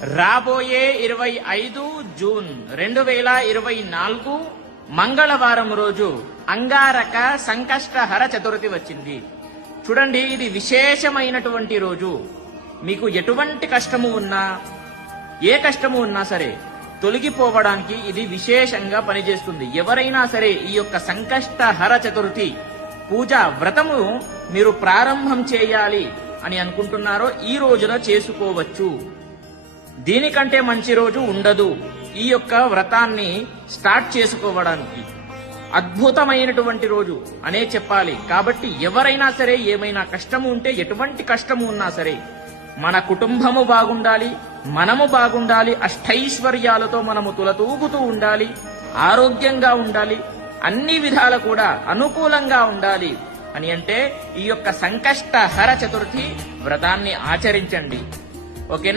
రాబోయే 25 జూన్ 2024 మంగళవారం రోజు అంగారక సంకష్టహర చతుర్థి వచ్చింది. చూడండి, ఇది విశేషమైనటువంటి రోజు. మీకు ఎటువంటి కష్టము ఉన్నా, ఏ కష్టము ఉన్నా సరే తొలగిపోవడానికి ఇది విశేషంగా పనిచేస్తుంది. ఎవరైనా సరే ఈ యొక్క సంకష్టహర చతుర్థి పూజా వ్రతము మీరు ప్రారంభం చేయాలి అని అనుకుంటున్నారో ఈ రోజున చేసుకోవచ్చు. దీనికంటే మంచి రోజు ఉండదు ఈ యొక్క వ్రతాన్ని స్టార్ట్ చేసుకోవడానికి. అద్భుతమైనటువంటి రోజు అనే చెప్పాలి. కాబట్టి ఎవరైనా సరే ఏమైనా కష్టము ఉంటే, ఎటువంటి కష్టము ఉన్నా సరే, మన కుటుంబము బాగుండాలి, మనము బాగుండాలి, అష్టైశ్వర్యాలతో మనము తులతూగుతూ ఉండాలి, ఆరోగ్యంగా ఉండాలి, అన్ని విధాల కూడా అనుకూలంగా ఉండాలి అని అంటే ఈ యొక్క సంకష్టహర చతుర్థి వ్రతాన్ని ఆచరించండి. ఓకేనా?